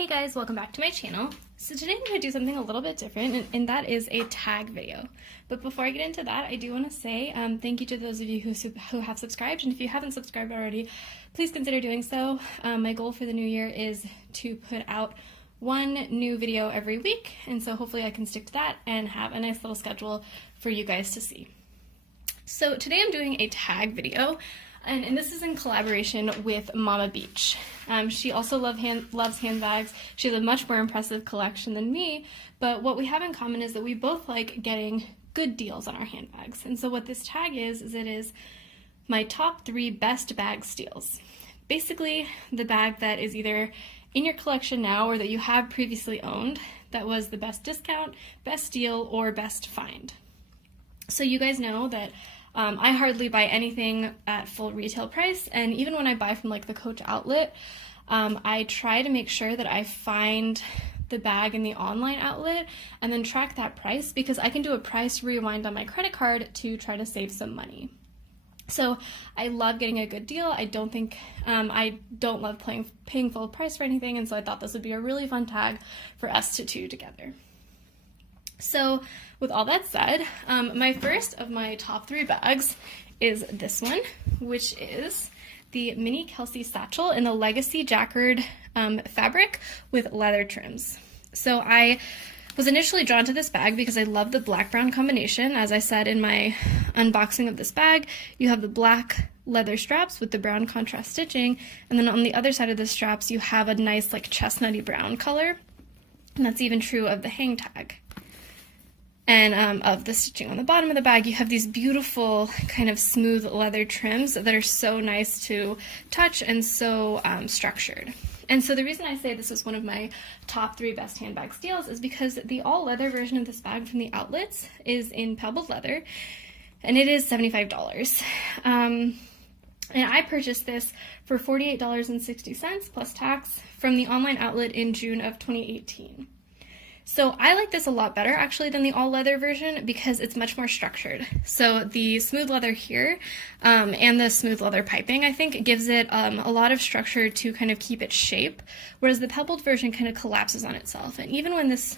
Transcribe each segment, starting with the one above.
Hey guys, welcome back to my channel. So today I'm going to do something a little bit different, and that is a tag video. But before I get into that, I do want to say thank you to those of you who have subscribed, and if you haven't subscribed already, please consider doing so. My goal for the new year is to put out one new video every week, and so hopefully I can stick to that and have a nice little schedule for you guys to see. So today I'm doing a tag video. And this is in collaboration with Mama Beech. She also loves handbags. She has a much more impressive collection than me, but what we have in common is that we both like getting good deals on our handbags. And so what this tag is it is my top 3 best bag steals. Basically, the bag that is either in your collection now or that you have previously owned that was the best discount, best deal, or best find. So you guys know that I hardly buy anything at full retail price, and even when I buy from like the Coach outlet, I try to make sure that I find the bag in the online outlet and then track that price, because I can do a price rewind on my credit card to try to save some money. So I love getting a good deal. I don't love paying full price for anything, and so I thought this would be a really fun tag for us to do together. So with all that said, my first of my top 3 bags is this one, which is the mini Kelsey Satchel in the Legacy Jacquard fabric with leather trims. So I was initially drawn to this bag because I love the black-brown combination. As I said in my unboxing of this bag, you have the black leather straps with the brown contrast stitching, and then on the other side of the straps you have a nice like chestnutty brown color, and that's even true of the hang tag. And of the stitching on the bottom of the bag, you have these beautiful kind of smooth leather trims that are so nice to touch and so structured. And so the reason I say this is one of my top 3 best handbag steals is because the all leather version of this bag from the outlets is in pebbled leather, and it is $75. And I purchased this for $48.60 plus tax from the online outlet in June of 2018. So I like this a lot better actually than the all leather version because it's much more structured. So the smooth leather here and the smooth leather piping, I think, gives it a lot of structure to kind of keep its shape, whereas the pebbled version kind of collapses on itself. And even when this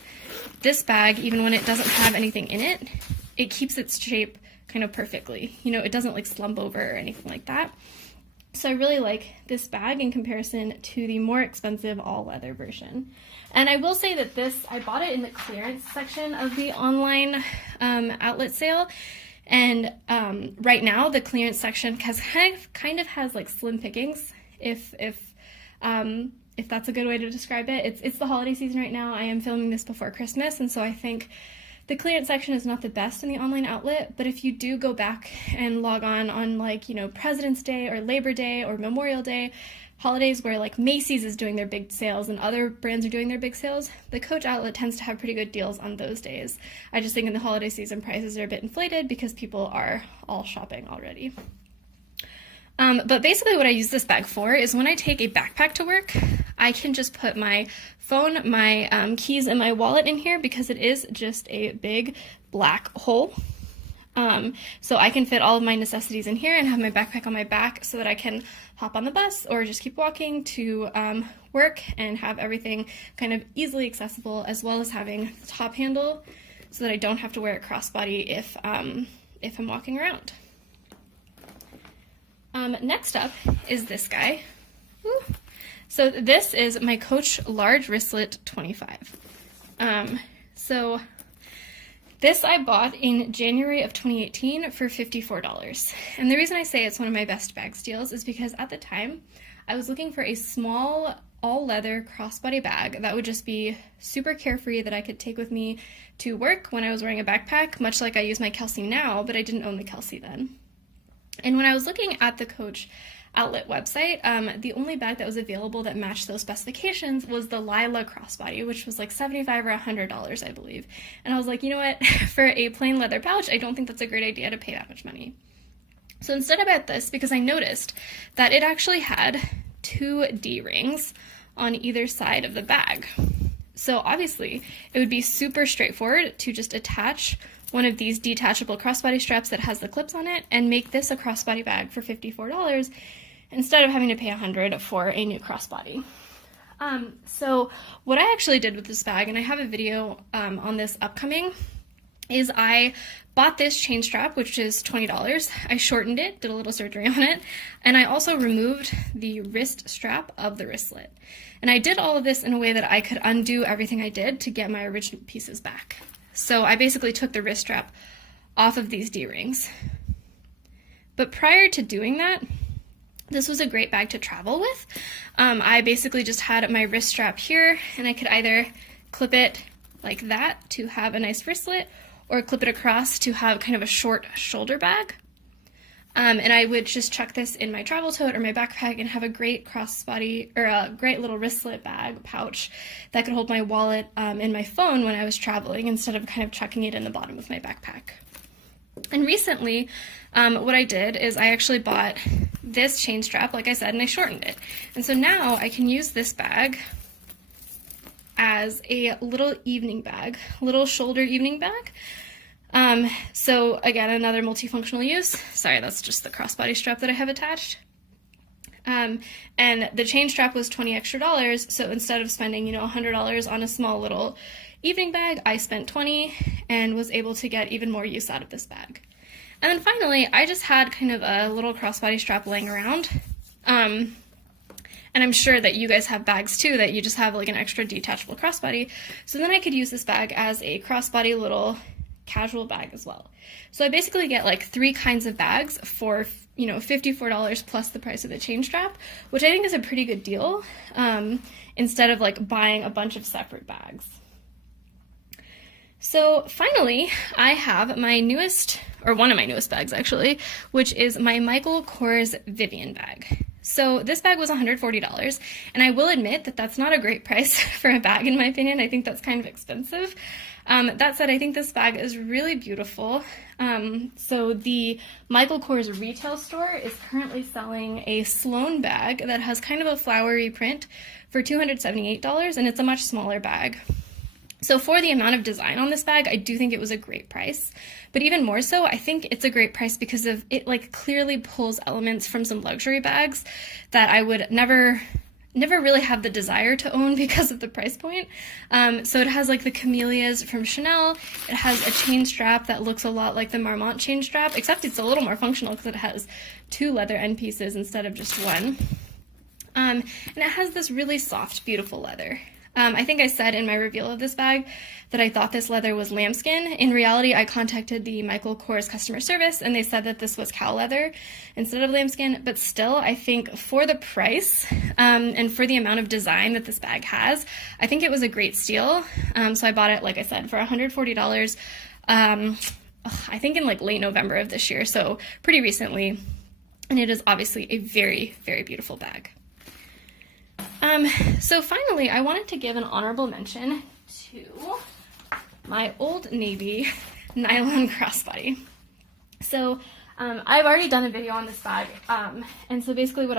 bag, even when it doesn't have anything in it, it keeps its shape kind of perfectly. You know, it doesn't like slump over or anything like that. So I really like this bag in comparison to the more expensive all leather version. And I will say that I bought it in the clearance section of the online outlet sale. And right now the clearance section kind of has like slim pickings, if that's a good way to describe it. It's the holiday season right now. I am filming this before Christmas, and so I think the clearance section is not the best in the online outlet, but if you do go back and log on like, you know, President's Day or Labor Day or Memorial Day, holidays where like Macy's is doing their big sales and other brands are doing their big sales, the Coach outlet tends to have pretty good deals on those days. I just think in the holiday season prices are a bit inflated because people are all shopping already. But basically what I use this bag for is when I take a backpack to work, I can just put my phone, my keys, and my wallet in here because it is just a big black hole. So I can fit all of my necessities in here and have my backpack on my back so that I can hop on the bus or just keep walking to work and have everything kind of easily accessible, as well as having the top handle so that I don't have to wear it crossbody if I'm walking around. Next up is this guy. Woo. So this is my Coach Large Wristlet 25. So this I bought in January of 2018 for $54. And the reason I say it's one of my best bag steals is because at the time I was looking for a small all leather crossbody bag that would just be super carefree, that I could take with me to work when I was wearing a backpack, much like I use my Kelsey now, but I didn't own the Kelsey then. And when I was looking at the Coach outlet website, the only bag that was available that matched those specifications was the Lila crossbody, which was like $75 or $100, I believe. And I was like, you know what, for a plain leather pouch, I don't think that's a great idea to pay that much money. So instead I bought this because I noticed that it actually had 2 D-rings on either side of the bag. So obviously it would be super straightforward to just attach one of these detachable crossbody straps that has the clips on it and make this a crossbody bag for $54 instead of having to pay $100 for a new crossbody. So what I actually did with this bag, and I have a video on this upcoming, is I bought this chain strap, which is $20. I shortened it, did a little surgery on it, and I also removed the wrist strap of the wristlet. And I did all of this in a way that I could undo everything I did to get my original pieces back. So I basically took the wrist strap off of these D-rings. But prior to doing that, this was a great bag to travel with. I basically just had my wrist strap here, and I could either clip it like that to have a nice wristlet, or clip it across to have kind of a short shoulder bag. And I would just chuck this in my travel tote or my backpack and have a great crossbody, or a great little wristlet bag pouch that could hold my wallet and my phone when I was traveling, instead of kind of chucking it in the bottom of my backpack. And recently, what I did is I actually bought this chain strap, like I said, and I shortened it. And so now I can use this bag as a little evening bag, little shoulder evening bag. So again, another multifunctional use. Sorry, that's just the crossbody strap that I have attached. And the chain strap was $20 extra, so instead of spending, $100 on a small little evening bag, I spent $20 and was able to get even more use out of this bag. And then finally, I just had kind of a little crossbody strap laying around. And I'm sure that you guys have bags too, that you just have like an extra detachable crossbody. So then I could use this bag as a crossbody little casual bag as well. So I basically get like 3 kinds of bags for, $54 plus the price of the chain strap, which I think is a pretty good deal, instead of like buying a bunch of separate bags. So finally, I have my newest, or one of my newest bags actually, which is my Michael Kors Vivian bag. So this bag was $140, and I will admit that that's not a great price for a bag in my opinion. I think that's kind of expensive. That said, I think this bag is really beautiful. So the Michael Kors retail store is currently selling a Sloan bag that has kind of a flowery print for $278, and it's a much smaller bag. So for the amount of design on this bag, I do think it was a great price. But even more so, I think it's a great price because of it like clearly pulls elements from some luxury bags that I would never really have the desire to own because of the price point. So it has like the camellias from Chanel. It has a chain strap that looks a lot like the Marmont chain strap, except it's a little more functional because it has 2 leather end pieces instead of just one. And it has this really soft, beautiful leather. I think I said in my reveal of this bag that I thought this leather was lambskin. In reality, I contacted the Michael Kors customer service and they said that this was cow leather instead of lambskin, but still, I think for the price and for the amount of design that this bag has, I think it was a great steal. So I bought it, like I said, for $140, I think in like late November of this year, so pretty recently, and it is obviously a very, very beautiful bag. So finally, I wanted to give an honorable mention to my Old Navy nylon crossbody. So I've already done a video on this bag, and so basically what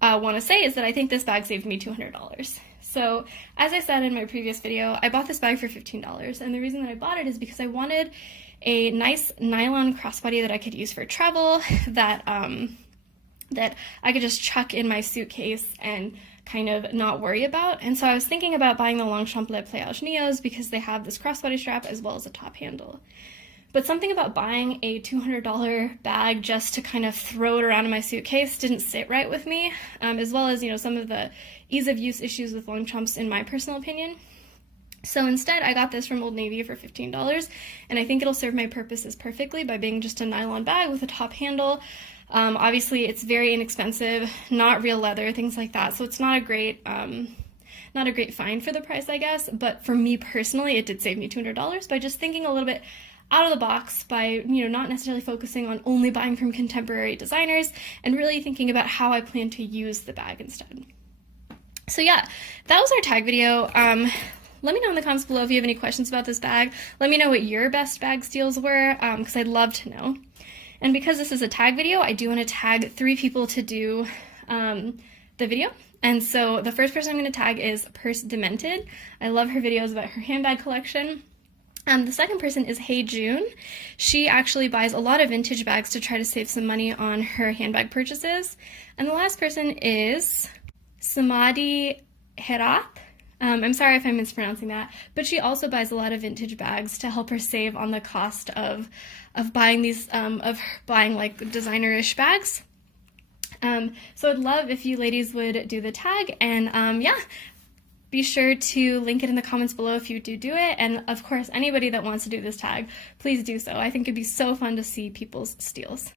I want to say is that I think this bag saved me $200. So as I said in my previous video, I bought this bag for $15, and the reason that I bought it is because I wanted a nice nylon crossbody that I could use for travel, that I could just chuck in my suitcase and kind of not worry about. And so I was thinking about buying the Longchamp Le Pliage Neos because they have this crossbody strap as well as a top handle. But something about buying a $200 bag just to kind of throw it around in my suitcase didn't sit right with me, as well as, some of the ease of use issues with Longchamps in my personal opinion. So instead, I got this from Old Navy for $15, and I think it'll serve my purposes perfectly by being just a nylon bag with a top handle. Obviously, it's very inexpensive, not real leather, things like that. So it's not a great find for the price, I guess. But for me personally, it did save me $200 by just thinking a little bit out of the box, by not necessarily focusing on only buying from contemporary designers and really thinking about how I plan to use the bag instead. So yeah, that was our tag video. Let me know in the comments below if you have any questions about this bag. Let me know what your best bag steals were, because I'd love to know. And because this is a tag video, I do want to tag 3 people to do the video. And so the first person I'm going to tag is Purse Demented. I love her videos about her handbag collection. The second person is Hey June. She actually buys a lot of vintage bags to try to save some money on her handbag purchases. And the last person is Samadhi Herat. I'm sorry if I'm mispronouncing that, but she also buys a lot of vintage bags to help her save on the cost of buying these like designer-ish bags. So I'd love if you ladies would do the tag, and yeah, be sure to link it in the comments below if you do it. And of course, anybody that wants to do this tag, please do so. I think it'd be so fun to see people's steals.